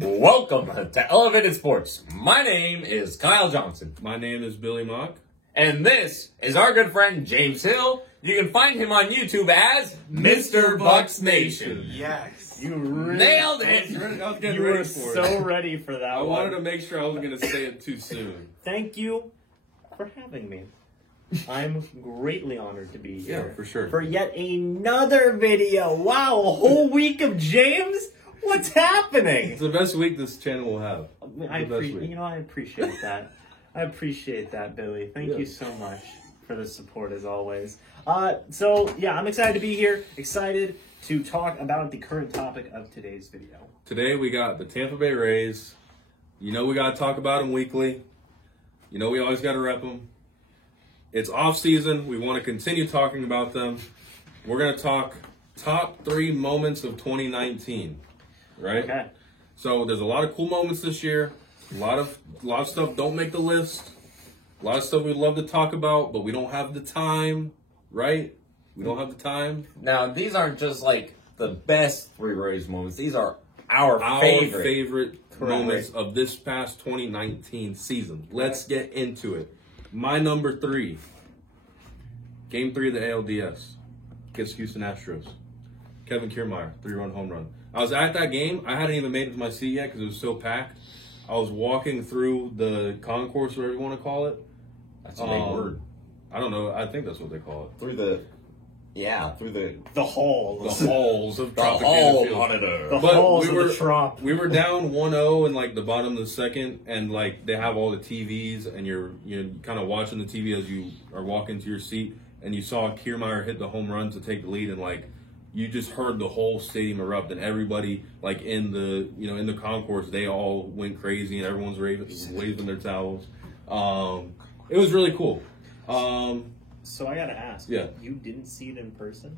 Welcome to Elevated Sports. My name is Kyle Johnson. My name is Billy Mock. And this is our good friend James Hill. You can find him on YouTube as Mr. Bucks Nation. Yes. You really Nailed it! I was getting You were ready for so it. ready for that I one. wanted to make sure I wasn't going to say it too soon. Thank you for having me. I'm greatly honored to be here. Yeah, for sure. For yet another video. Wow, a whole week of James? What's happening? It's the best week this channel will have. I The best week. appreciate that. I appreciate that, Billy. Thank you so much for the support as always. So yeah, I'm excited to be here. Excited to talk about the current topic of today's video. Today we got the Tampa Bay Rays. You know we got to talk about them weekly. You know we always got to rep them. It's off season. We want to continue talking about them. We're going to talk top 3 moments of 2019, right? Okay. So there's a lot of cool moments this year. A lot of stuff don't make the list. A lot of stuff we'd love to talk about, but we don't have the time, right? We don't have the time. Now, these aren't just like the best 3 Rays moments. These are our Favorite moments of this past 2019 season. Let's get into it. My number 3, Game 3 of the ALDS against Houston Astros. Kevin Kiermaier, 3-run home run. I was at that game. I hadn't even made it to my seat yet because it was so packed. I was walking through the concourse, whatever you want to call it. That's a big word. I don't know. I think that's what they call it. Through the halls. The halls of the Tropicana hall Field. The monitor. But halls we of were- the Trop. We were down 1-0 in like the bottom of the second, and like they have all the TVs, and you're kind of watching the TV as you are walking to your seat, and you saw Kiermaier hit the home run to take the lead, and like you just heard the whole stadium erupt, and everybody like in the in the concourse, they all went crazy, and everyone's waving their towels. It was really cool. So I gotta ask. Yeah. You didn't see it in person?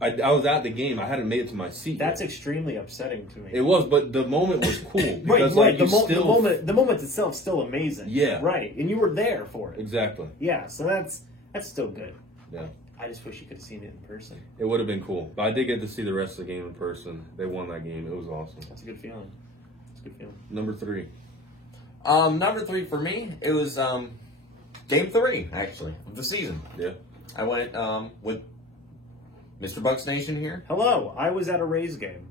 I was at the game. I hadn't made it to my seat. That's extremely upsetting to me. It was, but the moment was cool because like the, you still the moment itself still amazing. Yeah. Right. And you were there for it. exactly. Yeah, so that's still good. Yeah. I just wish you could have seen it in person. It would have been cool. But I did get to see the rest of the game in person. They won that game. It was awesome. That's a good feeling. It's a good feeling. Number 3. Number 3 for me, it was Game 3, actually, of the season. Yeah. I went with Mr. Bucks Nation here. Hello, I was at a Rays game.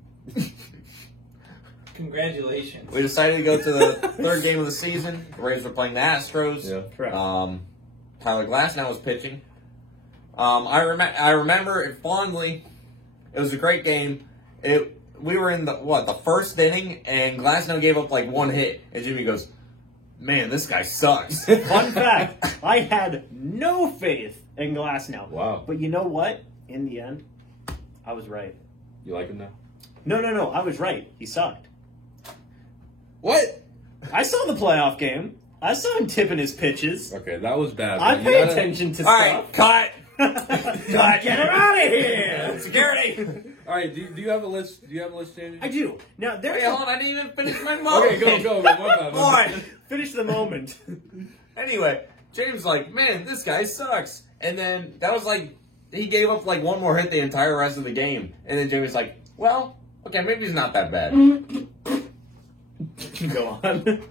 Congratulations. We decided to go to the 3rd game of the season. The Rays were playing the Astros. Yeah. Correct. Tyler Glasnow was pitching. I remember it fondly. It was a great game. We were in the 1st inning, and Glasnow gave up like 1 hit, and Jimmy goes, "Man, this guy sucks." Fun fact, I had no faith in Glasnow. Wow. But you know what? In the end, I was right. You like him now? No, I was right. He sucked. What? I saw the playoff game. I saw him tipping his pitches. Okay, that was bad. I man. pay You gotta- attention to All stuff. right, cut. God, get him out of here! Security. All right, do you have a list? Do you have a list, Jamie? I do. Now, there's Wait, hold on, I didn't even finish my moment. Okay, go. My bad. One. Finish the moment. Anyway, James like, "Man, this guy sucks." And then that was like, he gave up like 1 more hit the entire rest of the game. And then Jamie's like, "Well, okay, maybe he's not that bad." Go on.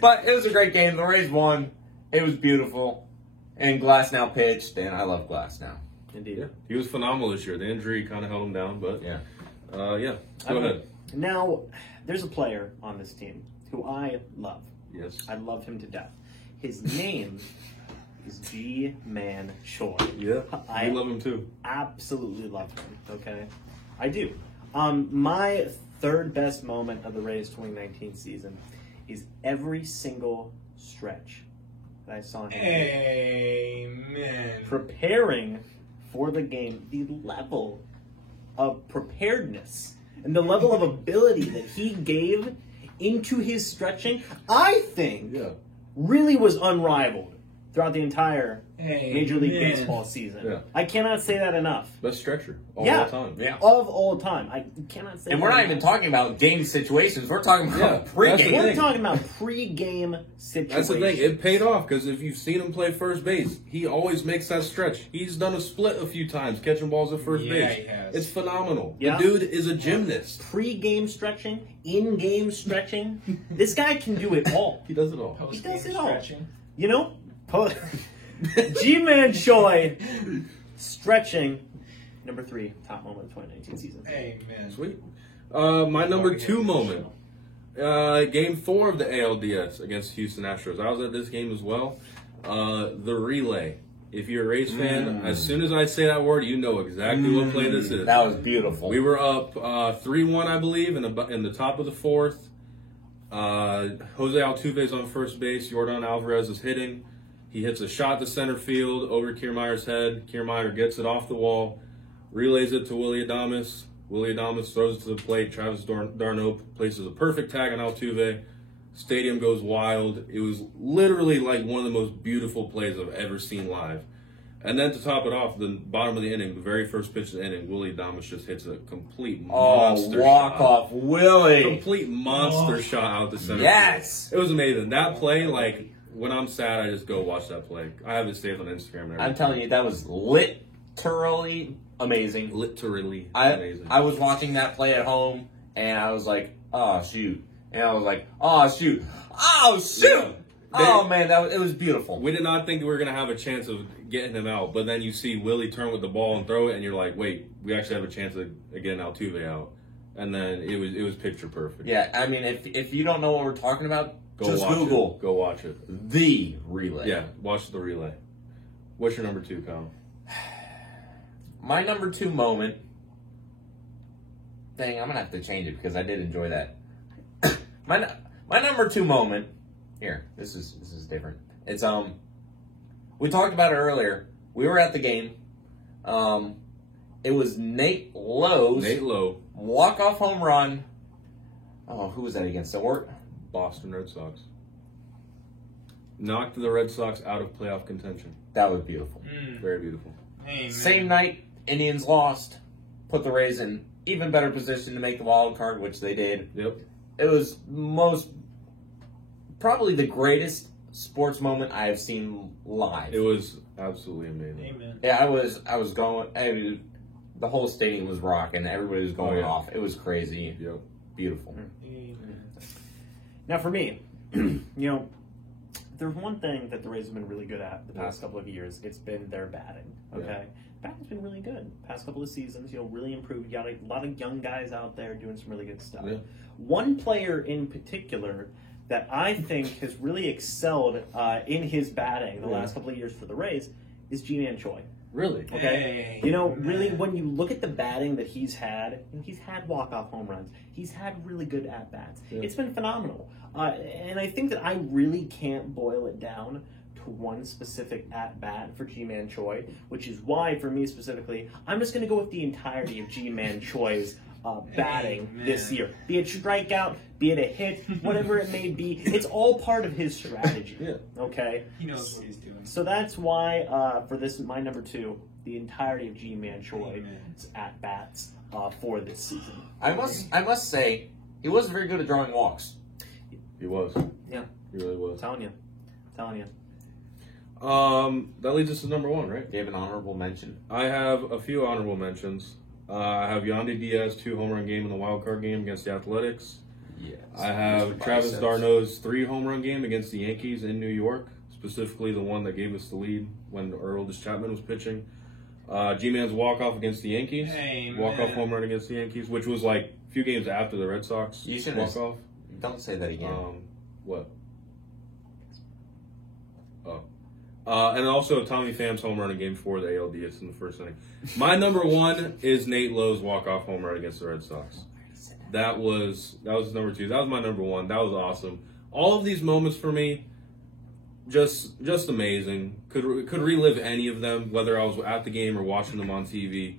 But it was a great game. The Rays won. It was beautiful. And Glasnow pitched, and I love Glasnow. Indeed. Yeah, he was phenomenal this year. The injury kind of held him down, but Yeah. yeah. Go ahead. Now, there's a player on this team who I love. Yes. I love him to death. His name is G-Man Choi. Yeah. I We love him too. absolutely love him, okay? I do. My 3rd best moment of the Rays 2019 season is every single stretch that I saw him Amen. preparing for the game. The level of preparedness and the level of ability that he gave into his stretching, I think, Yeah. really was unrivaled throughout the entire Major League Amen. Baseball season. Yeah. I cannot say that enough. Best stretcher all Yeah. the time. Yeah. Of all time. I cannot say And that we're not enough. even talking about game situations. We're talking about Yeah, that's the pregame. We're thing. talking about pre-game situations. That's the thing. It paid off because if you've seen him play first base, he always makes that stretch. He's done a split a few times, catching balls at first Yeah, base. he has. It's phenomenal. Yeah. The dude is a gymnast. Pre-game stretching, in-game stretching. This guy can do it all. He does it all. Post He does game it all. stretching. You know? G-Man Choi stretching. Number 3, top moment of the 2019 season. Amen. Sweet. My number 2 moment. Game 4 of the ALDS against Houston Astros. I was at this game as well. The relay. If you're a Rays fan, as soon as I say that word, you know exactly what play this is. That was beautiful. We were up 3-1, I believe, in the top of the 4th. Jose Altuve's on first base. Yordan Alvarez is hitting. He hits a shot to center field over Kiermaier's head. Kiermaier gets it off the wall, relays it to Willy Adames. Willy Adames throws it to the plate. Travis d'Arnaud places a perfect tag on Altuve. Stadium goes wild. It was literally like one of the most beautiful plays I've ever seen live. And then to top it off, the bottom of the inning, the very first pitch of the inning, Willy Adames just hits a complete monster walk shot. off, Willie. Complete monster shot out the center. Yes. Field. It was amazing. That play, like, when I'm sad, I just go watch that play. I have it saved on Instagram and everything. I'm telling you, that was literally amazing. Literally I amazing. was watching that play at home, and I was like, oh, shoot. And I was like, oh, shoot. Oh, shoot. Yeah. Oh, man, it was beautiful. We did not think we were going to have a chance of getting him out, but then you see Willie turn with the ball and throw it, and you're like, wait, we actually have a chance of getting Altuve out. And then it was picture perfect. Yeah, I mean, if you don't know what we're talking about, just watch Google it. Go watch it. the relay. Yeah, watch the relay. What's your number 2, Kyle? My number 2 moment. Dang, I'm gonna have to change it because I did enjoy that. my number 2 moment. Here, this is different. It's we talked about it earlier. We were at the game. It was Nate Lowe's walk-off home run. Oh, who was that against? So Boston Red Sox. Knocked the Red Sox out of playoff contention. that was beautiful. Very beautiful. Amen. Same night, Indians lost. Put the Rays in even better position to make the wild card, which they did. Yep. It was probably the greatest sports moment I have seen live. It was absolutely amazing. Amen. Yeah, I was going. The whole stadium was rocking. Everybody was going Oh, yeah. off. It was crazy. Yep. Beautiful. Amen. Now, for me, you know, there's one thing that the Rays have been really good at the past couple of years. It's been their batting. Okay, batting's been really good past couple of seasons. You know, really improved. You got a lot of young guys out there doing some really good stuff. Yeah. One player in particular that I think has really excelled in his batting the last couple of years for the Rays is Ji-Man Choi. Really? Okay. Hey, You know, man. really, when you look at the batting that he's had walk-off home runs. He's had really good at-bats. Yeah. It's been phenomenal. And I think that I really can't boil it down to one specific at-bat for Ji-Man Choi, which is why, for me specifically, I'm just going to go with the entirety of Ji-Man Choi's batting Amen. this year. Be it strikeout, be it a hit, whatever it may be. It's all part of his strategy. Yeah. Okay? He knows what he's doing. So that's why, for this, my number 2, the entirety of Ji-Man Choi's at bats for this season. I must say, he wasn't very good at drawing walks. He was. Yeah. He really was. Telling you. That leads us to number 1, right? Gave an honorable mention. I have a few honorable mentions. I have Yandy Diaz 2 home run game in the wild card game against the Athletics. Yes. I have Travis d'Arnaud's 3 home run game against the Yankees in New York, specifically the one that gave us the lead when Aroldis Chapman was pitching. G-Man's walk-off against the Yankees. Amen. Walk-off home run against the Yankees, which was like a few games after the Red Sox You shouldn't have- walk-off. Don't say that again. What? Oh. And also Tommy Pham's home run in Game 4 of the ALDS in the first inning. My number 1 is Nate Lowe's walk-off home run against the Red Sox. That was number 2. That was my number 1. That was awesome. All of these moments for me, just amazing. Could relive any of them, whether I was at the game or watching them on TV.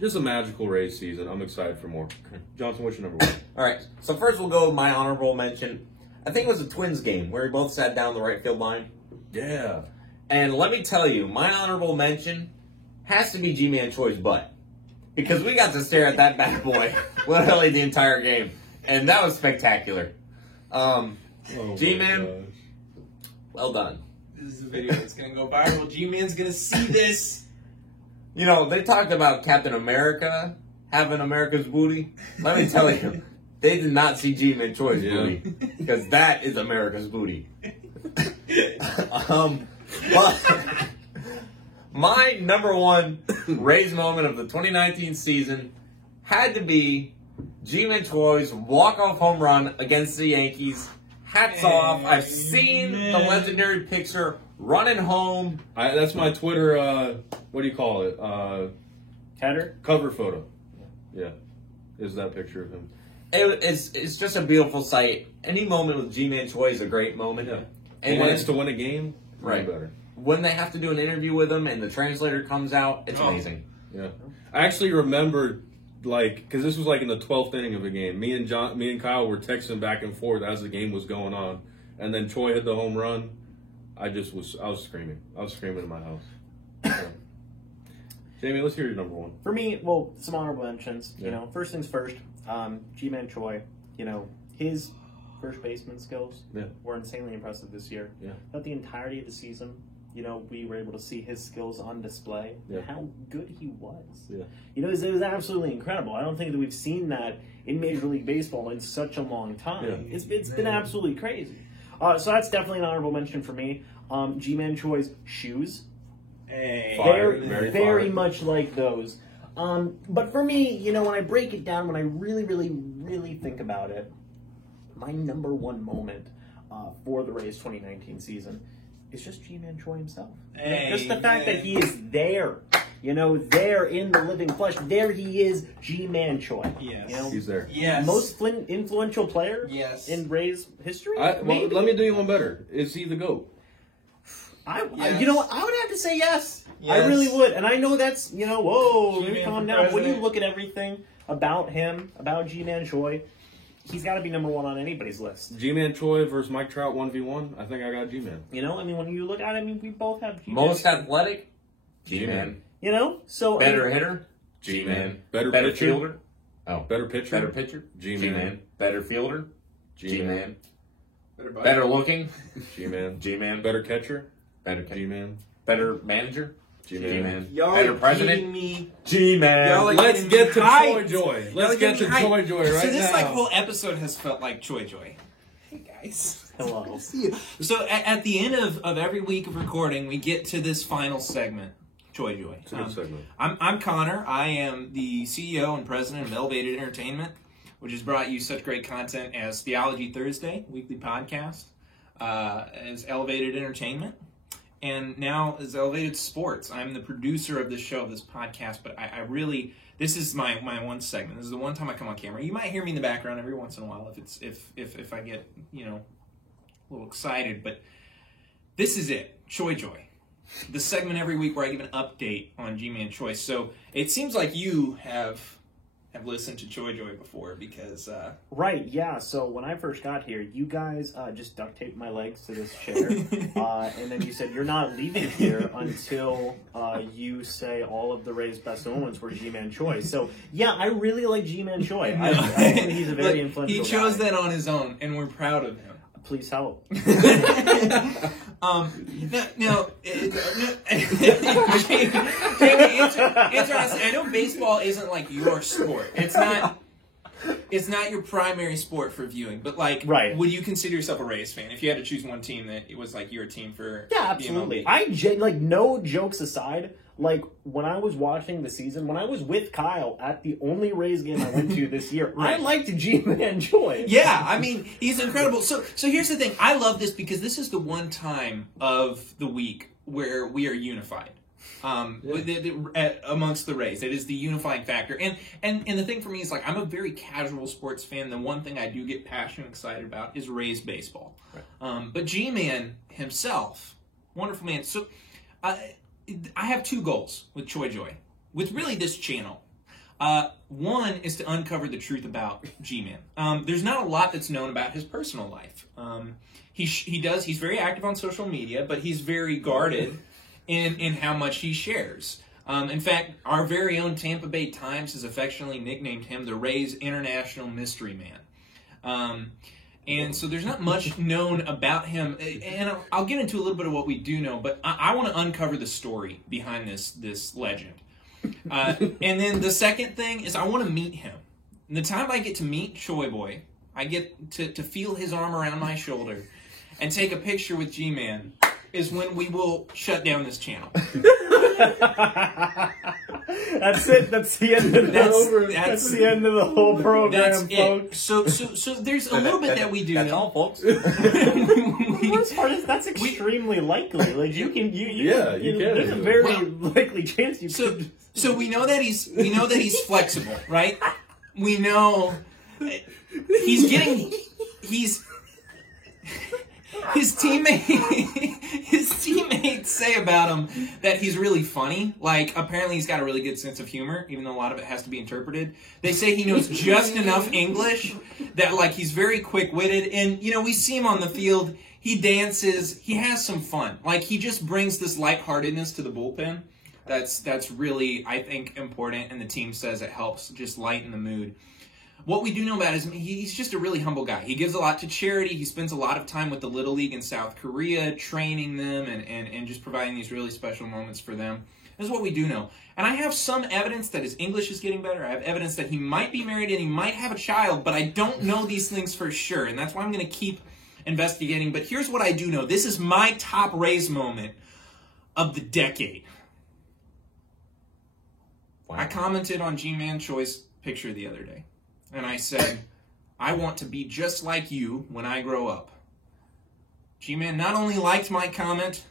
Just a magical Rays season. I'm excited for more. Johnson, what's your number 1? All right. So first we'll go with my honorable mention. I think it was a Twins game where we both sat down the right field line. Yeah. And let me tell you, my honorable mention has to be G-Man Choi's butt. Because we got to stare at that bad boy literally the entire game. And that was spectacular. G-Man, well done. This is a video that's gonna go viral. G-Man's gonna see this. You know, they talked about Captain America having America's booty. Let me tell you, they did not see G-Man Choi's booty. Because that is America's booty. But my number one Rays moment of the 2019 season had to be G-Man Choi's walk-off home run against the Yankees. Hats off. I've seen the legendary picture running home. That's my Twitter, what do you call it? Header? Cover photo. Yeah. Is that picture of him. It's just a beautiful sight. Any moment with G-Man Choi is a great moment. Yeah. And when then, it's to win a game, right. better. When they have to do an interview with him and the translator comes out, it's amazing. Yeah. I actually remember, because this was in the 12th inning of a game. Me and Kyle were texting back and forth as the game was going on. And then Choi hit the home run. I was screaming. I was screaming in my house. Yeah. Jamie, let's hear your number one. For me, well, some honorable mentions. Yeah. You know, first things first, G-Man Choi, you know, his first baseman skills were insanely impressive this year. Yeah. Throughout the entirety of the season, you know, we were able to see his skills on display and how good he was. Yeah. You know, it was absolutely incredible. I don't think that we've seen that in Major League Baseball in such a long time. Yeah. It's been absolutely crazy. So that's definitely an honorable mention for me. G-Man Choi's shoes. Hey. Very much like those. But for me, you know, when I break it down, when I really, really, really think about it, my number one moment for the Rays 2019 season is just G-Man Choi himself. Hey, just the fact that he is there, you know, there in the living flesh. There he is, G-Man Choi. Yes. You know, He's there. Yes. most influential player Yes. in Rays history. Let me do you one better. Is he the GOAT? You know what? I would have to say yes. I Yes. really would. And I know that's, you know, whoa, G-Man maybe calm for down. When you president. look at everything about him, about G-Man Choi, he's got to be number one on anybody's list. G-Man Choi versus Mike Trout 1v1. I think I got G-Man. You know, I mean, when you look at it, I mean, we both have G-Man. Most athletic, G-Man. You know? So Better hitter, G-Man. Better Better pitcher? fielder, Better pitcher? better pitcher, G-Man. Better fielder, G-Man. G-Man. Better looking, G-Man. G-Man. Better catcher? Better catcher. G-Man. Better manager, G-Man. G-Man. Y'all Better are president, kidding me. G-Man. Y'all are Let's getting get to hyped. Choi Joy. Y'all Let's are get to getting hyped. Choi Joy right So this now. whole episode has felt like Choi Joy. Hey guys. Hello. See you. So at the end of every week of recording, we get to this final segment, Choi Joy. It's a good segment. I'm Connor. I am the CEO and president of Elevated Entertainment, which has brought you such great content as Theology Thursday, weekly podcast, as Elevated Entertainment, and now as Elevated Sports. I'm the producer of this show, of this podcast, but I really, this is my one segment. This is the one time I come on camera. You might hear me in the background every once in a while if I get, you know, a little excited, but this is it, Choi Joy. The segment every week where I give an update on G-Man Choi. So it seems like you have listened to Choi Joy before because... Right, yeah. So when I first got here, you guys just duct taped my legs to this chair. And then you said, you're not leaving here until you say all of the Rays' best moments were G-Man Choi. So, yeah, I really like G-Man Choi. I think he's a very influential He chose guy. that on his own, and we're proud of him. Please help. Now, Jamie, answer honestly. I know baseball isn't like your sport. It's not your primary sport for viewing. But like, Right. would you consider yourself a Rays fan if you had to choose one team that it was like your team for? Yeah, the absolutely. MLB? Like, no jokes aside, like, when I was watching the season, when I was with Kyle at the only Rays game I went to this year, I Right. liked G-Man Choi. Yeah, I mean, he's incredible. So here's the thing. I love this because this is the one time of the week where we are unified. Amongst the Rays. It is the unifying factor. And the thing for me is, like, I'm a very casual sports fan. The one thing I do get passionate and excited about is Rays baseball. Right. But G-Man himself, wonderful man. So I have two goals with Choi Joy, with really this channel. One is to uncover the truth about G-Man. There's not a lot that's known about his personal life. He's very active on social media, but he's very guarded in how much he shares. In fact, our very own Tampa Bay Times has affectionately nicknamed him the Rays International Mystery Man. And so there's not much known about him. And I'll get into a little bit of what we do know, but I want to uncover the story behind this legend. And then the second thing is I want to meet him. And the time I get to meet Choi Boy, I get to feel his arm around my shoulder and take a picture with G-Man, is when we will shut down this channel. That's it. That's the end of that's the end of the whole program, folks. So there's a little bit that we do. That's all, folks. The worst part is that's extremely likely. Like you can. There's a very likely chance you could. So we know that he's flexible, right? We know his teammates say about him that he's really funny. Like, apparently he's got a really good sense of humor, even though a lot of it has to be interpreted. They say he knows just enough English that, like, he's very quick-witted. And, you know, we see him on the field. He dances. He has some fun. Like, he just brings this lightheartedness to the bullpen. That's really, I think, important, and the team says it helps just lighten the mood. What we do know about is he's just a really humble guy. He gives a lot to charity. He spends a lot of time with the Little League in South Korea, training them and just providing these really special moments for them. This is what we do know. And I have some evidence that his English is getting better. I have evidence that he might be married and he might have a child, but I don't know these things for sure. And that's why I'm going to keep investigating. But here's what I do know. This is my top Rays moment of the decade. Wow. I commented on G-Man Choi's picture the other day. And I said, I want to be just like you when I grow up. G-Man not only liked my comment,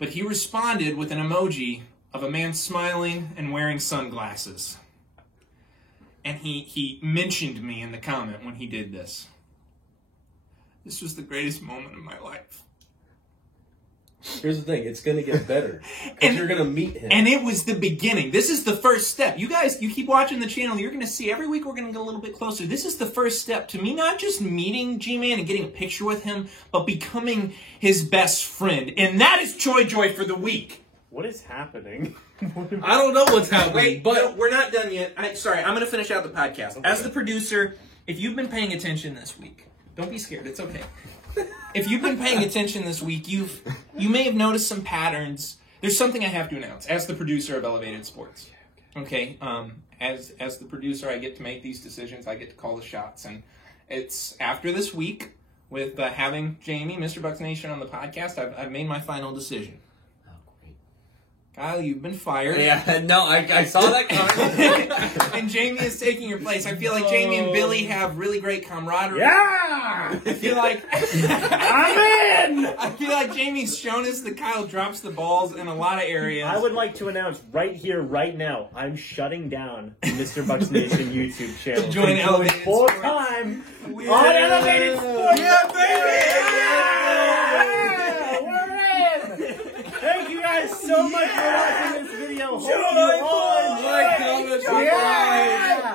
but he responded with an emoji of a man smiling and wearing sunglasses. And he mentioned me in the comment when he did this. This was the greatest moment of my life. Here's the thing, it's going to get better. And you're going to meet him. And it was the beginning. This is the first step. You guys, you keep watching the channel, you're going to see every week we're going to get a little bit closer. This is the first step to me, not just meeting G-Man and getting a picture with him, but becoming his best friend. And that is Choi Joy for the week. What is happening? I don't know what's happening. Wait, but no, we're not done yet. I'm going to finish out the podcast. Okay. As the producer, if you've been paying attention this week, don't be scared. It's okay. If you've been paying attention this week, you may have noticed some patterns. There's something I have to announce as the producer of Elevated Sports. Okay, as the producer, I get to make these decisions. I get to call the shots, and it's after this week with having Jamie, Mr. Bucks Nation, on the podcast. I've made my final decision. Kyle, you've been fired. Yeah, no, I saw that coming. And Jamie is taking your place. I feel like Jamie and Billy have really great camaraderie. Yeah! I feel like I'm in! I feel like Jamie's shown us that Kyle drops the balls in a lot of areas. I would like to announce right here, right now, I'm shutting down the Mr. Bucks Nation YouTube channel. To join Elevated full Sports. Time on Elevated Sports. Yeah, baby! Yeah! We're in! Thank you guys so much for watching this video. Hope you all enjoyed. Like, comment, subscribe.